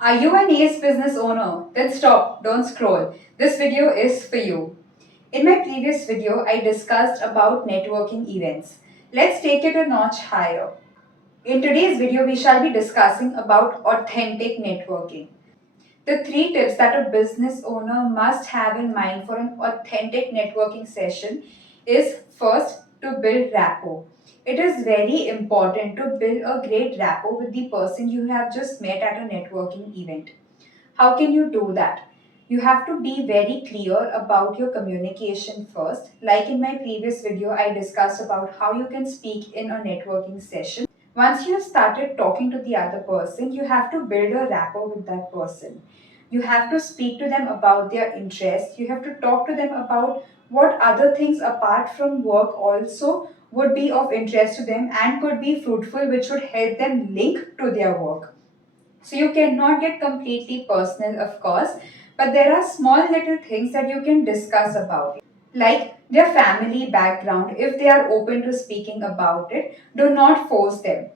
Are you an ace business owner? Then stop, don't scroll. This video is for you. In my previous video, I discussed about networking events. Let's take it a notch higher. In today's video, we shall be discussing about authentic networking. The three tips that a business owner must have in mind for an authentic networking session is first to build rapport. It is very important to build a great rapport with the person you have just met at a networking event. How can you do that? You have to be very clear about your communication first. Like in my previous video, I discussed about how you can speak in a networking session. Once you have started talking to the other person, you have to build a rapport with that person. You have to speak to them about their interests. You have to talk to them about what other things apart from work also would be of interest to them and could be fruitful, which would help them link to their work. So you cannot get completely personal, of course, but there are small little things that you can discuss about it. Like their family background, if they are open to speaking about it, do not force them.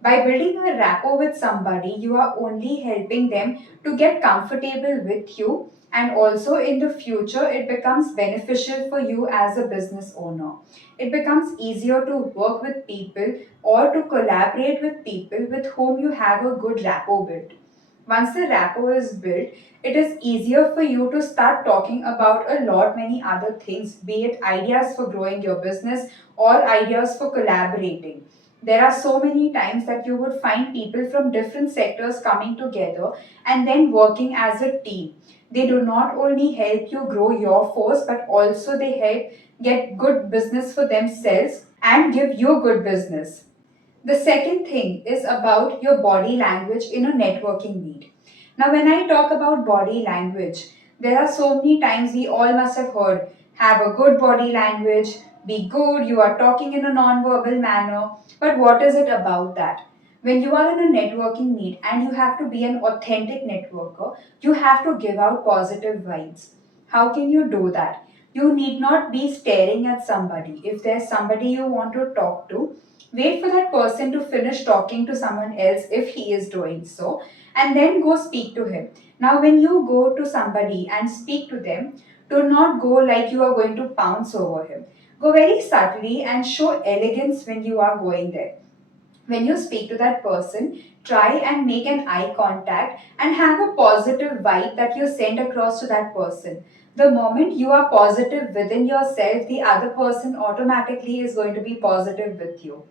By building a rapport with somebody, you are only helping them to get comfortable with you, and also in the future, it becomes beneficial for you as a business owner. It becomes easier to work with people or to collaborate with people with whom you have a good rapport built. Once the rapport is built, it is easier for you to start talking about a lot many other things, be it ideas for growing your business or ideas for collaborating. There are so many times that you would find people from different sectors coming together and then working as a team. They do not only help you grow your force, but also they help get good business for themselves and give you good business. The second thing is about your body language in a networking meet. Now, when I talk about body language, there are so many times we all must have heard have a good body language, be good, you are talking in a non-verbal manner. But what is it about that? When you are in a networking meet and you have to be an authentic networker, you have to give out positive vibes. How can you do that? You need not be staring at somebody. If there's somebody you want to talk to, wait for that person to finish talking to someone else if he is doing so, and then go speak to him. Now, when you go to somebody and speak to them, do not go like you are going to pounce over him. Go very subtly and show elegance when you are going there. When you speak to that person, try and make an eye contact and have a positive vibe that you send across to that person. The moment you are positive within yourself, the other person automatically is going to be positive with you.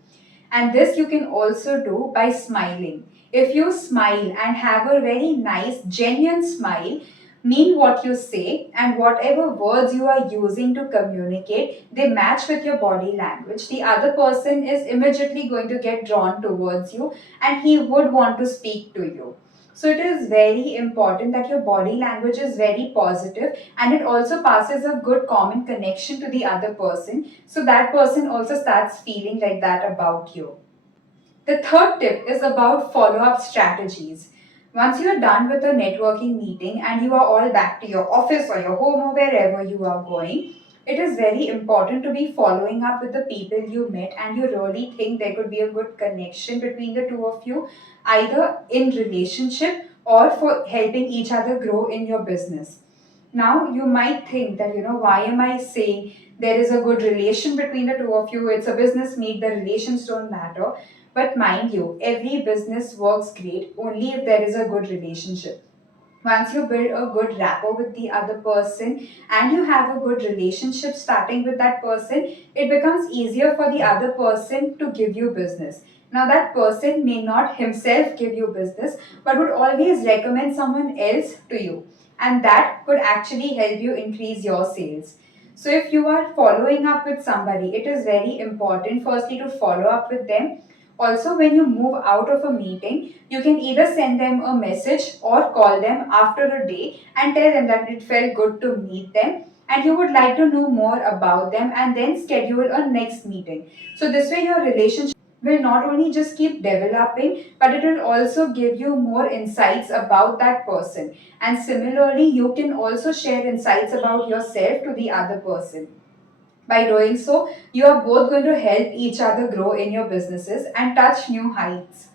And this you can also do by smiling. If you smile and have a very nice, genuine smile, mean what you say, and whatever words you are using to communicate, they match with your body language, the other person is immediately going to get drawn towards you and he would want to speak to you. So it is very important that your body language is very positive and it also passes a good common connection to the other person, so that person also starts feeling like that about you. The third tip is about follow up strategies. Once you are done with a networking meeting and you are all back to your office or your home or wherever you are going, it is very important to be following up with the people you met and you really think there could be a good connection between the two of you, either in relationship or for helping each other grow in your business. Now, you might think that, why am I saying there is a good relation between the two of you? It's a business meet, the relations don't matter. But mind you, every business works great only if there is a good relationship. Once you build a good rapport with the other person and you have a good relationship starting with that person, it becomes easier for the other person to give you business. Now, that person may not himself give you business, but would always recommend someone else to you, and that could actually help you increase your sales. So, if you are following up with somebody, it is very important firstly to follow up with them. Also, when you move out of a meeting, you can either send them a message or call them after a day and tell them that it felt good to meet them and you would like to know more about them, and then schedule a next meeting. So, this way, your relationship will not only just keep developing, but it will also give you more insights about that person. And similarly, you can also share insights about yourself to the other person. By doing so, you are both going to help each other grow in your businesses and touch new heights.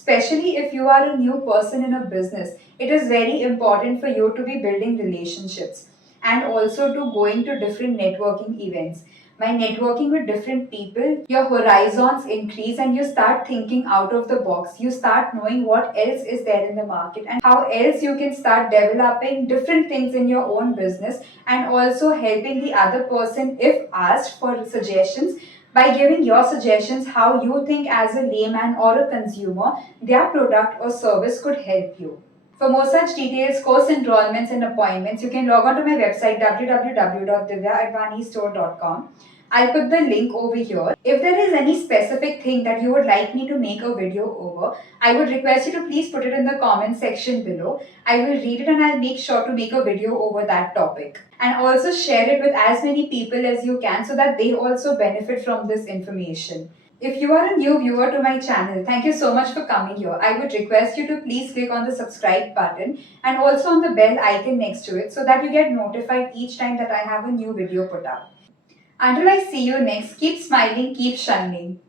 Especially if you are a new person in a business, it is very important for you to be building relationships and also to going to different networking events. By networking with different people, your horizons increase and you start thinking out of the box. You start knowing what else is there in the market and how else you can start developing different things in your own business, and also helping the other person if asked for suggestions by giving your suggestions how you think as a layman or a consumer their product or service could help you. For more such details, course enrollments and appointments, you can log on to my website www.divyaadvanistore.com. I'll put the link over here. If there is any specific thing that you would like me to make a video over, I would request you to please put it in the comment section below. I will read it and I'll make sure to make a video over that topic. And also share it with as many people as you can so that they also benefit from this information. If you are a new viewer to my channel, thank you so much for coming here. I would request you to please click on the subscribe button and also on the bell icon next to it so that you get notified each time that I have a new video put up. Until I see you next, keep smiling, keep shining.